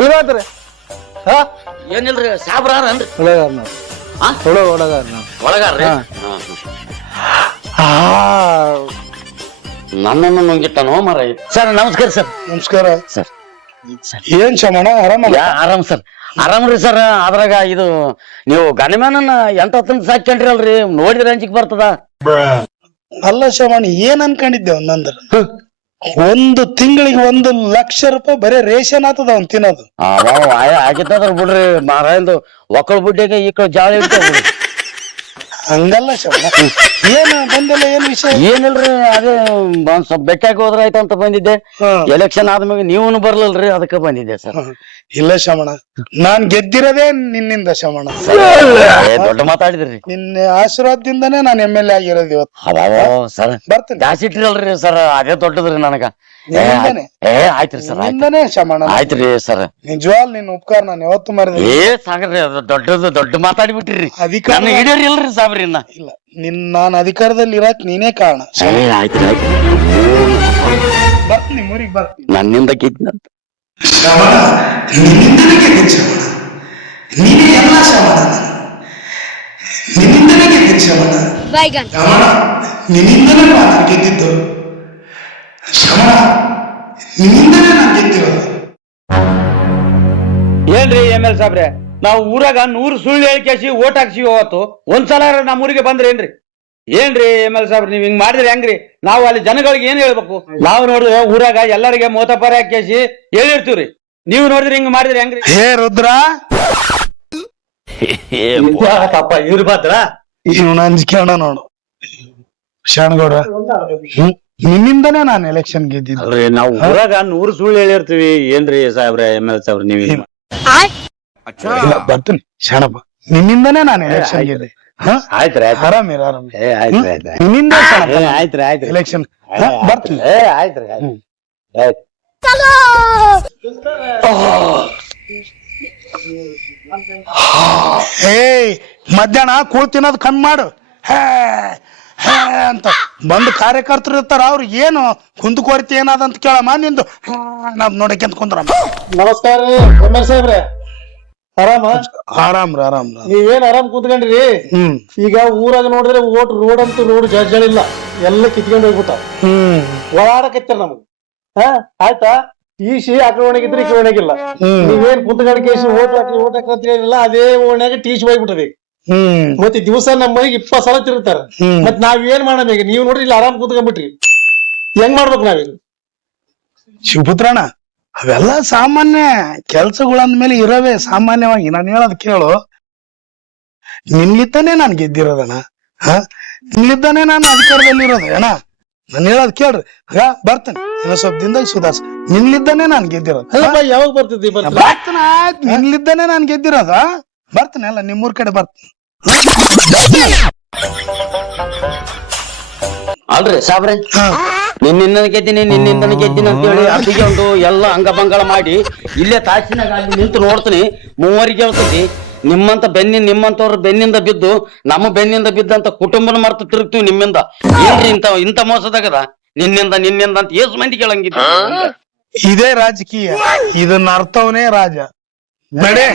ಎಲ್ಗಾತ್ರಿ ಏನಿಲ್ರಿ ಸಾಬ್ರಾರನ್ರಿ ಒಳಗಾರ ಒಳಗಾರ್ರಿ ನನ್ನನ್ನು ನುಂಗಿಟ್ಟನೋ ಮರ ಸರ್ ನಮಸ್ಕಾರ ಸರ್ ನಮಸ್ಕಾರ ಸರ್ ಏನ್ ಶಮಣ ಆರಾಮ ಆರಾಮ್ ಸರ್ ಆರಾಮ್ರಿ ಸರ್ ಅದ್ರಾಗ ಇದು ನೀವು ಗಣಿಮ್ಯಾನನ್ನ ಎಂಟತ್ತಂತ ಸಾಕೊಂಡ್ರಿ ಅಲ್ರಿ ನೋಡಿದ್ರೆ ಅಂಜಿಕ್ ಬರ್ತದ ಅಲ್ಲ ಶಮಣ ಏನ್ ಅನ್ಕೊಂಡಿದ್ದೆ ಒಂದಂದ್ರ ಒಂದು ತಿಂಗಳಿಗೆ 1,00,000 ರೂಪಾಯಿ ಬರೀ ರೇಷನ್ ಆತದ ಅವ್ನ್ ತಿನ್ನೋದು ಆಗಿತ್ತದ್ರ ಬಿಡ್ರಿ ಮಾರಾಯಂದು ಒಕ್ಕಳ ಬುಡ್ಡಿಗೆ ಈ ಕಡೆ ಜಾಳ ಇಡ್ತಾವ ಬಿಡ್ರಿ ಹಂಗಲ್ಲ ಶಮಣ ಏನ್ ಬಂದಿಲ್ಲ ಏನ್ ವಿಷಯ ಏನಿಲ್ರಿ ಅದೇ ಒಂದ್ ಸ್ವಲ್ಪ ಬೆಟ್ಟಾಗಿ ಹೋದ್ರ ಆಯ್ತಂತ ಬಂದಿದ್ದೆ ಎಲೆಕ್ಷನ್ ಆದ್ಮೇಲೆ ನೀವೂನು ಬರ್ಲಿಲ್ರಿ ಅದಕ್ಕೆ ಬಂದಿದ್ದೆ ಸರ್ ಇಲ್ಲ ಶಮಣ ನಾನ್ ಗೆದ್ದಿರೋದೇ ನಿನ್ನಿಂದ ಶಮಣ ದೊಡ್ಡ ಮಾತಾಡಿದ್ರಿ ನಿನ್ನ ಆಶೀರ್ವಾದದಿಂದಾನೇ ನಾನ್ MLA ಆಗಿರೋದು ಇವತ್ತು ಸರ್ ಬರ್ತೀನಿ ಜಾಸ್ತಿ ಇಟ್ಟಿರಲ್ರಿ ಸರ್ ಅದೇ ದೊಡ್ಡದ್ರಿ ನನಗ ಆಯ್ತ್ರಿ ಸರ್ ನಿನ್ನಿಂದನೇ ಶಮಣ ಆಯ್ತ್ರಿ ಸರ್ ನಿಜವಾಲ್ ನಿನ್ ಉಪಕಾರ ನಾನು ಯಾವತ್ತು ಮಾಡಿದೆ ಸಾಗ್ರಿ ಅದು ದೊಡ್ಡ ಮಾತಾಡಿಬಿಟ್ಟಿರಿ ಅಧಿಕಾರ ಹಿಡಿಯರಿ ಇಲ್ರಿ ಸಾಬ್ರಿ ಇನ್ನ ಇಲ್ಲ ನಾನ್ ಅಧಿಕಾರದಲ್ಲಿ ಇರಕ್ ನೀನೇ ಕಾರಣ ಆಯ್ತ್ರಿ ಬರ್ತೀನಿ ಊರಿಗೆ ಬರ್ತೀನಿ ನನ್ನಿಂದ ಕಿತ್ನಂತ ನಿನ್ನಿಂದನೇ ಗೆದ್ದಿದ್ ಶಮಣ ನೀನೇ ಎಲ್ಲ ಶಮಣ ನಿನ್ನಿಂದನೇ ಗೆದ್ದಿದ್ ಶಮಣ ನಿನ್ನಿಂದನೇ ನಾನು ಗೆದ್ದಿದ್ದು ಶಮಣ ನಿನ್ನಿಂದನೇ ನಾನು ಗೆದ್ದಿರೋದು ಏನ್ರಿ ML ಸಾಬ್ರೆ ನಾವು ಊರಾಗ 100 ಸುಳ್ಳು ಹೇಳಿಕೇಸಿ ಓಟ್ ಹಾಕ್ಸಿವಿ ಅವತ್ತು ಒಂದ್ಸಲ ನಮ್ಮ ಊರಿಗೆ ಬಂದ್ರೇನ್ರಿ ಏನ್ರಿ ML ಸಾಬ್ರೆ ನೀವ್ ಹಿಂಗ್ ಮಾಡಿದ್ರಿ ಹೆಂಗ್ರಿ ನಾವು ಅಲ್ಲಿ ಜನಗಳಿಗೆ ಏನ್ ಹೇಳ್ಬೇಕು ನಾವು ನೋಡಿದ್ರೆ ಊರಾಗ ಎಲ್ಲರಿಗೆ ಮೋತಪರ ಹಾಕೇಸಿ ಹೇಳಿರ್ತೀವ್ರಿ ನೀವು ನೋಡಿದ್ರೆ ಹಿಂಗ್ ಮಾಡಿದ್ರಿ ಹೆಂಗ್ರಿ ಹೇ ರುದ್ರ ಪಾಪ ಇವ್ರು ಬಾದ್ರ ಇವನು ಅಂಜಿಕೆಣ ನೋಡು ಶಾಣಗೌಡ ನಿನ್ನಿಂದನೇ ನಾನು ಎಲೆಕ್ಷನ್ ಗೆದ್ದಿದ್ದು ಅಲ್ರಿ ನಾವು ಊರಾಗ 100 ಸುಳ್ಳು ಹೇಳಿರ್ತೀವಿ ಏನ್ರಿ ಸಾಹೇಬ್ರೆ ML ಸಾಬ್ರೆ ನೀವ್ ಇಲ್ಲ ಬರ್ತೀನಿ ಶಾಣಪ್ಪ ನಿನ್ನಿಂದನೇ ನಾನು ಎಲೆಕ್ಷನ್ ಗೆದ್ದೆ ಆಯ್ತ್ರಿ ಆರಾಮಿರ ನಿನ್ನಿಂದ ಆಯ್ತ್ರಿ ಎಲೆಕ್ಷನ್ ಬರ್ತೀನಿ ಆಯ್ತ್ರಿ ಏಯ್ ಮಧ್ಯಾಹ್ನ ಕೂಳ್ ತಿನ್ನೋದು ಕಮ್ಮಿ ಮಾಡು ಹೇ ಹೇ ಅಂತ ಬಂದು ಕಾರ್ಯಕರ್ತರು ಇರ್ತಾರ ಅವ್ರು ಏನು ಕುಂದುಕೊರತೆ ಏನಾದಂತ ಕೇಳಮ್ಮ ನಿಂದು ನಾವ್ ನೋಡಕ್ಕೆಂತ ಕುಂದ್ರ ನಮಸ್ಕಾರ ML ಸಾಹೇಬ್ರೆ ಆರಾಮ ಆರಾಮ್ರ ನೀವೇನ್ ಆರಾಮ್ ಕೂತ್ಕೊಂಡ್ರಿ ಈಗ ಊರಾಗ ನೋಡಿದ್ರೆ ರೋಡ್ ಅಂತೂ ರೋಡ್ ಜಜ್ಜಳಿಲ್ಲ ಎಲ್ಲ ಕಿತ್ಕೊಂಡು ಹೋಗ್ಬಿಟ್ಟ ಓಡಾಡಕತ್ತಾರ ನಮಗ್ ಆಯ್ತಾ ಟಿಸಿ ಆ ಕಡೆ ಒಣಗಿದ್ರೆ ಈ ಕಡೆ ಒಣಗಿಲ್ಲ ನೀವೇನ್ ಕುಂತ್ಕೊಂಡ್ ಕೇಸಿ ಓಟ್ ಹಾಕಿ ಅಂತ ಹೇಳಿಲ್ಲ ಅದೇ ಓಣ್ಯಾಗ ಟಿಸಿ ಹೋಗ್ಬಿಟ್ಟದೆ ಮತ್ತೆ ದಿವಸ ನಮ್ಮ ಮನೆಗೆ 20 ಸಲ ತಿರುಗ್ತಾರ ಮತ್ ನಾವ್ ಏನ್ ಮಾಡಬೇಕು ನೀವ್ ನೋಡ್ರಿ ಇಲ್ಲಿ ಆರಾಮ್ ಕೂತ್ಕೊಂಡ್ಬಿಟ್ರಿ ಹೆಂಗ್ ಮಾಡ್ಬೇಕು ನಾವೀಗ ಶಿವಪುತ್ರಣ್ಣ ಅವೆಲ್ಲ ಸಾಮಾನ್ಯ ಕೆಲ್ಸಗಳಂದ್ಮೇಲೆ ಇರವೇ ಸಾಮಾನ್ಯವಾಗಿ ನಾನು ಹೇಳೋದ್ ಕೇಳು ನಿನ್ಲಿದ್ದಾನೆ ನಾನು ಗೆದ್ದಿರೋದಣ್ಣ ನಿನ್ಲಿದ್ದಾನೆ ನಾನು ಅಧಿಕಾರದಲ್ಲಿ ಇರೋದು ಅಣ್ಣ ನಾನು ಹೇಳೋದ್ ಕೇಳ್ರಿ ಬರ್ತೇನೆ ಇನ್ನ ಸ್ವಲ್ಪ ದಿನದಾಗ ಸುಧಾರ್ಸ ನಿನ್ಲಿದ್ದಾನೆ ನಾನು ಗೆದ್ದಿರೋದು ಯಾವಾಗ ಬರ್ತಿದ್ದಿ ಬರ್ತಾನೆ ಆಯ್ತು ನಿನ್ಲಿದ್ದಾನೆ ನಾನು ಗೆದ್ದಿರೋದ ಬರ್ತಾನೆ ಅಲ್ಲ ನಿಮ್ಮೂರ್ ಕಡೆ ಬರ್ತೀನಿ ಅಲ್ರಿ ಸಾಬ್ರೆ ನಿನ್ನಿಂದ ಗೆದ್ದೀನಿ ಅಂತ ಹೇಳಿ ಅದಿಗೆ ಒಂದು ಎಲ್ಲ ಅಂಗಭಂಗಳ ಮಾಡಿ ಇಲ್ಲೇ ತಾಸಿನಾಗ ಅಲ್ಲಿ ನಿಂತು ನೋಡ್ತೀನಿ ಮೂವರಿಗೆ ಹೇಳ್ತೈತಿ ನಿಮ್ಮಂತವ್ರ ಬೆನ್ನಿಂದ ಬಿದ್ದು ನಮ್ಮ ಬೆನ್ನಿಂದ ಬಿದ್ದಂತ ಕುಟುಂಬನ ಮರ್ತು ತಿರುಗ್ತೀವಿ ನಿಮ್ಮಿಂದ ಏನ್ರಿ ಇಂತ ಮೋಸದಾಗದ ನಿನ್ನಿಂದ ಅಂತ ಏಸು ಮಂದಿ ಕೇಳಂಗಿದ್ದ ಇದೇ ರಾಜಕೀಯ ಇದನ್ನ ಅರ್ಥವನೇ ರಾಜ ನಡೆ